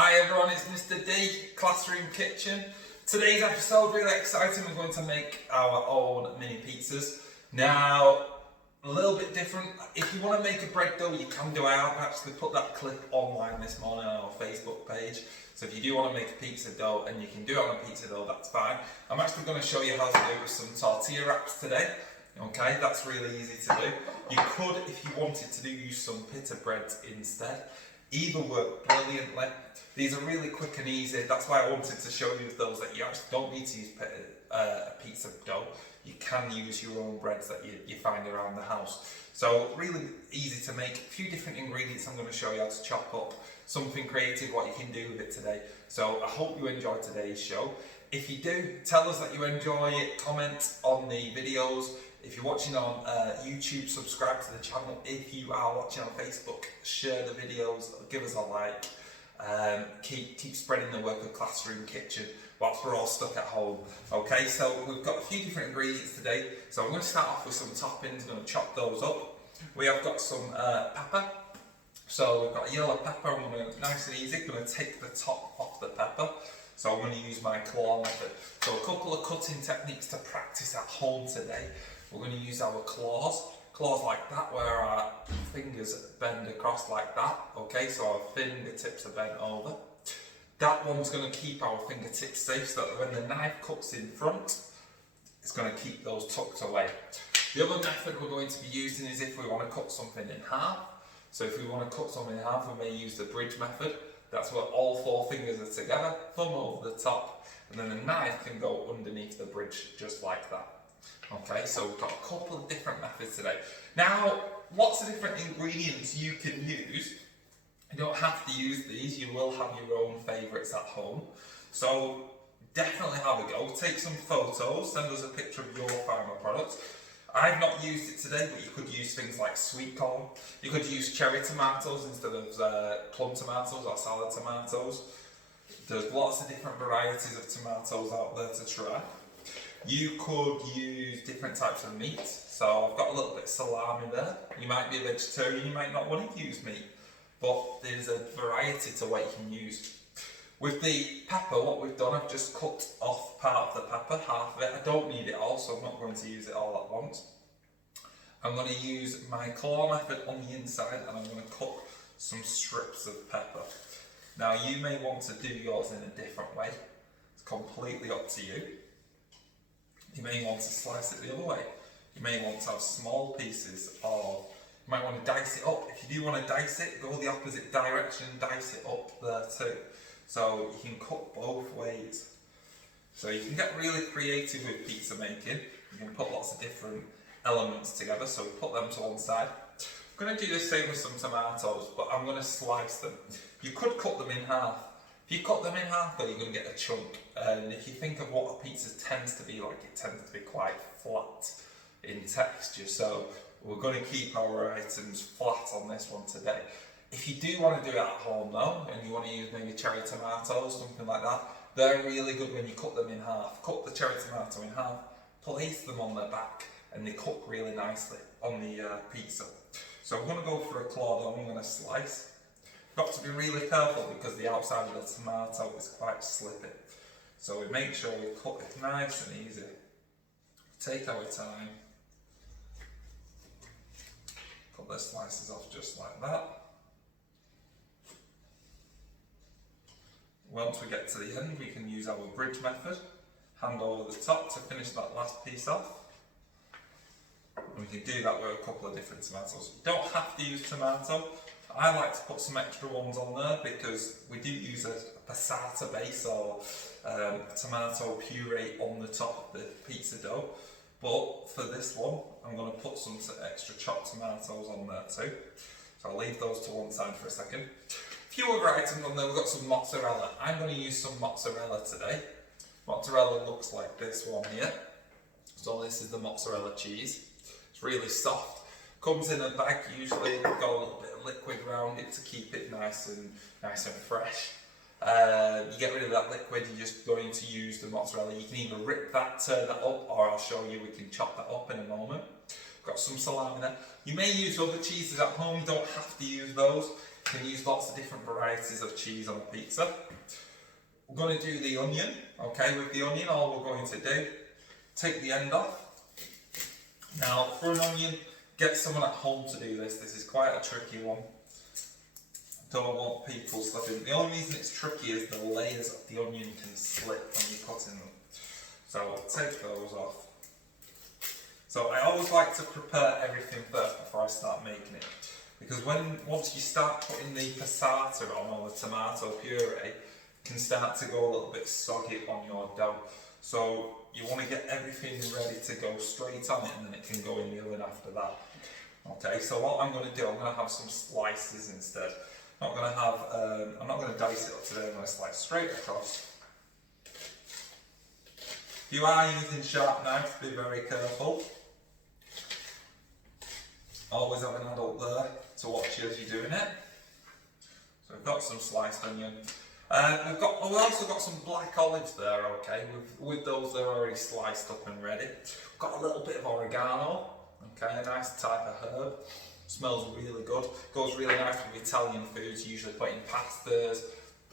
Hi everyone, it's Mr. D, Classroom Kitchen. Today's episode, really exciting, we're going to make our own mini pizzas. Now, a little bit different, if you want to make a bread dough, you can do it. I've actually put that clip online this morning on our Facebook page. So if you do want to make a pizza dough and you can do it on a pizza dough, that's fine. I'm actually going to show you how to do it with some tortilla wraps today. Okay, that's really easy to do. You could, if you wanted to do, use some pita breads instead. Either work brilliantly. These are really quick and easy. That's why I wanted to show you those, that you actually don't need to use a pizza dough. You can use your own breads that you find around the house. So really easy to make. A few different ingredients I'm going to show you how to chop up. Something creative, what you can do with it today. So I hope you enjoyed today's show. If you do, tell us that you enjoy it. Comment on the videos. If you're watching on YouTube, subscribe to the channel. If you are watching on Facebook, share the videos, give us a like. Keep spreading the word of Classroom Kitchen whilst we're all stuck at home. Okay, so we've got a few different ingredients today. So I'm going to start off with some toppings. I'm going to chop those up. We have got some pepper. So we've got a yellow pepper. I'm going to, nice and easy, going to take the top off the pepper. So I'm going to use my claw method. So a couple of cutting techniques to practice at home today. We're going to use our claws like that, where our fingers bend across like that. Okay, so our fingertips are bent over. That one's going to keep our fingertips safe, so that when the knife cuts in front, it's going to keep those tucked away. The other method we're going to be using is if we want to cut something in half. So if we want to cut something in half, we may use the bridge method. That's where all four fingers are together, thumb over the top, and then the knife can go underneath the bridge just like that. Okay, so we've got a couple of different methods today. Now, lots of different ingredients you can use. You don't have to use these, you will have your own favourites at home. So definitely have a go, take some photos, send us a picture of your final product. I've not used it today, but you could use things like sweet corn. You could use cherry tomatoes instead of plum tomatoes or salad tomatoes. There's lots of different varieties of tomatoes out there to try. You could use different types of meat. So I've got a little bit of salami there. You might be a vegetarian, you might not want to use meat, but there's a variety to what you can use. With the pepper, what we've done, I've just cut off part of the pepper, half of it. I don't need it all, so I'm not going to use it all at once. I'm going to use my claw method on the inside, and I'm going to cut some strips of pepper. Now, you may want to do yours in a different way. It's completely up to you. You may want to slice it the other way. You may want to have small pieces, or you might want to dice it up. If you do want to dice it, go the opposite direction, dice it up there too. So you can cut both ways. So you can get really creative with pizza making. You can put lots of different elements together. So we put them to one side. I'm going to do the same with some tomatoes, but I'm going to slice them. You could cut them in half. If you cut them in half, though, you're going to get a chunk. And if you think of what a pizza tends to be like, it tends to be quite flat in texture. So we're going to keep our items flat on this one today. If you do want to do it at home though, and you want to use maybe cherry tomatoes, something like that, they're really good when you cut them in half. Cut the cherry tomato in half, place them on the back, and they cook really nicely on the pizza. So I'm going to go for a claw though, I'm going to slice. Got to be really careful because the outside of the tomato is quite slippy. So we make sure we cut it nice and easy. Take our time. Cut the slices off just like that. Once we get to the end, we can use our bridge method. Hand over the top to finish that last piece off. And we can do that with a couple of different tomatoes. You don't have to use tomato. I like to put some extra ones on there because we do use a passata base or tomato puree on the top of the pizza dough. But for this one, I'm going to put some extra chopped tomatoes on there too. So I'll leave those to one side for a second. A few other items on there, we've got some mozzarella. I'm going to use some mozzarella today. Mozzarella looks like this one here. So this is the mozzarella cheese. It's really soft. Comes in a bag usually, got a little bit of liquid around it to keep it nice and fresh. You get rid of that liquid, you're just going to use the mozzarella. You can either rip that, turn that up, or I'll show you we can chop that up in a moment. Got some salami there. You may use other cheeses at home, you don't have to use those. You can use lots of different varieties of cheese on a pizza. We're going to do the onion, okay? With the onion, all we're going to do, take the end off. Now, for an onion, get someone at home to do this. This is quite a tricky one. Don't want people slipping. The only reason it's tricky is the layers of the onion can slip when you cut in them. So take those off. So I always like to prepare everything first before I start making it. Because once you start putting the passata on, or the tomato puree, it can start to go a little bit soggy on your dough. So you want to get everything ready to go straight on it, and then it can go in the oven after that. Okay, so what I'm going to do, I'm going to have some slices instead. I'm not going to dice it up today, I'm going to slice straight across. If you are using sharp knives, be very careful. Always have an adult there to watch you as you're doing it. So we've got some sliced onion. We've also got some black olives there, okay, with those they're already sliced up and ready. We've got a little bit of oregano, okay, a nice type of herb. Smells really good. Goes really nice with Italian foods, usually put in pastas,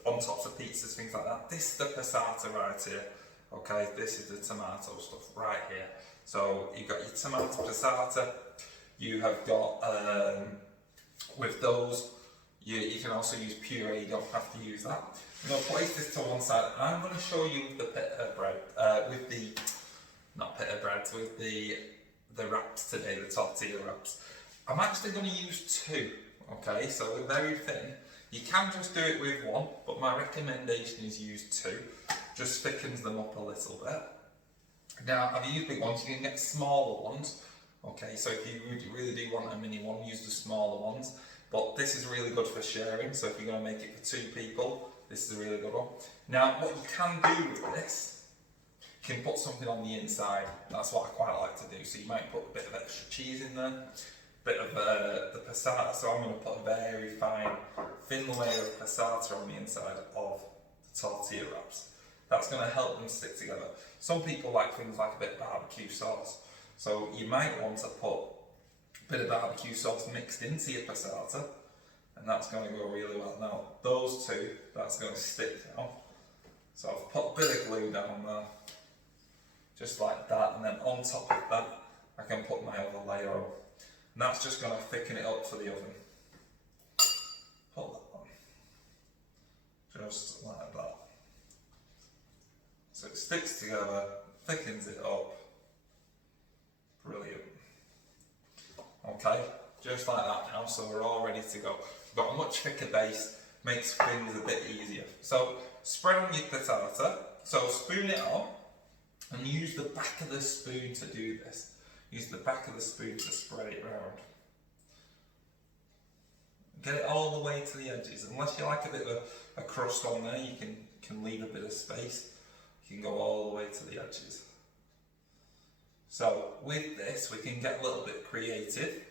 on tops of pizzas, things like that. This is the passata right here, okay, this is the tomato stuff right here. So you've got your tomato passata, you have got, with those, you can also use puree, you don't have to use that. I'm going to place this to one side, and I'm going to show you the pita bread, with the wraps today, the tortilla wraps. I'm actually going to use two, okay, so they're very thin. You can just do it with one, but my recommendation is use two, just thickens them up a little bit. Now, I've used big ones, you can get smaller ones, okay, so if you really do want a mini one, use the smaller ones. But this is really good for sharing, so if you're going to make it for two people, this is a really good one. Now, what you can do with this, you can put something on the inside. That's what I quite like to do. So you might put a bit of extra cheese in there, a bit of the passata. So I'm going to put a very fine, thin layer of passata on the inside of the tortilla wraps. That's going to help them stick together. Some people like things like a bit of barbecue sauce. So you might want to put a bit of barbecue sauce mixed into your passata, and that's going to go really well. Now, those two, that's going to stick now. So I've put a bit of glue down there, just like that, and then on top of that, I can put my other layer on. And that's just going to thicken it up for the oven. Put that on, just like that. So it sticks together, thickens it up. Brilliant. Okay, just like that now, so we're all ready to go. We've got a much thicker base, makes things a bit easier. So spread on your patata, so spoon it on, and use the back of the spoon to do this. Use the back of the spoon to spread it round. Get it all the way to the edges. Unless you like a bit of a crust on there, you can leave a bit of space. You can go all the way to the edges. So with this, we can get a little bit creative.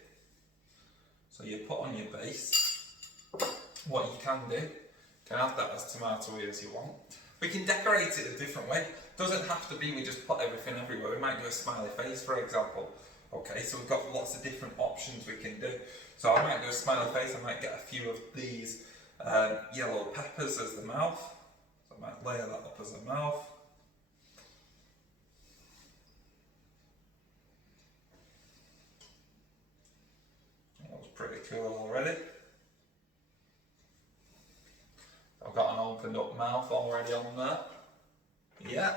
So you put on your base. What you can do, you can have that as tomatoey as you want. We can decorate it a different way. Doesn't have to be we just put everything everywhere. We might do a smiley face, for example. Okay, so we've got lots of different options we can do. So I might do a smiley face. I might get a few of these yellow peppers as the mouth. So I might layer that up as a mouth. Pretty cool already. I've got an opened up mouth already on there. Yeah,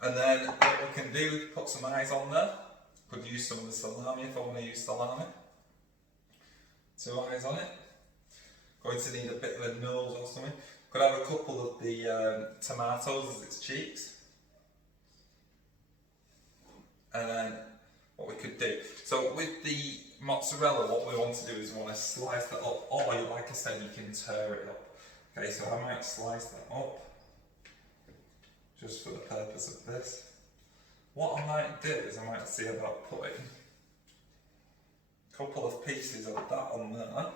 and then what we can do is put some eyes on there. Could use some of the salami if I want to use salami. 2 eyes on it. Going to need a bit of a nose or something. Could have a couple of the tomatoes as its cheeks. And then what we could do. So with the mozzarella, what we want to do is we want to slice that up, or like I said, you can tear it up. Okay, so I might slice that up, just for the purpose of this. What I might do is I might see about putting a couple of pieces of that on there,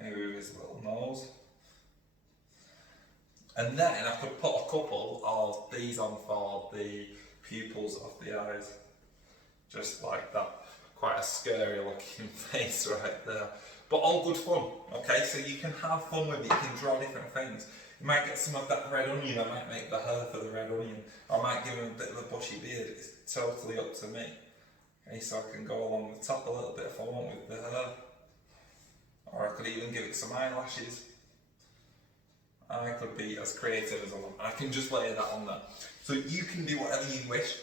maybe with his little nose. And then I could put a couple of these on for the pupils of the eyes, just like that. Quite a scary looking face right there. but all good fun, okay? So you can have fun with it, you can draw different things. You might get some of that red onion, I might make the hair for the red onion, or I might give him a bit of a bushy beard, it's totally up to me. Okay, so I can go along the top a little bit if I want with the hair, or I could even give it some eyelashes. I could be as creative as I want. I can just layer that on there. So you can do whatever you wish.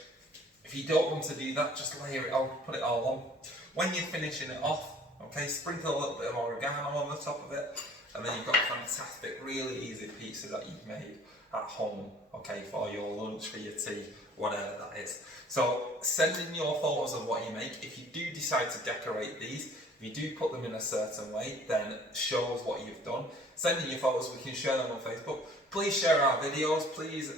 If you don't want to do that, just layer it on, put it all on. When you're finishing it off, okay, sprinkle a little bit of oregano on the top of it, and then you've got a fantastic, really easy pizza that you've made at home, okay, for your lunch, for your tea, whatever that is. So send in your photos of what you make. If you do decide to decorate these, if you do put them in a certain way, then show us what you've done. Send in your photos, we can share them on Facebook. Please share our videos, please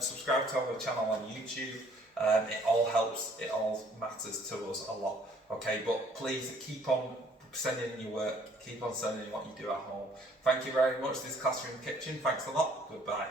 subscribe to our channel on YouTube. It all helps, it all matters to us a lot, okay? But please keep on sending in your work, keep on sending in what you do at home. Thank you very much, this Classroom Kitchen. Thanks a lot, goodbye.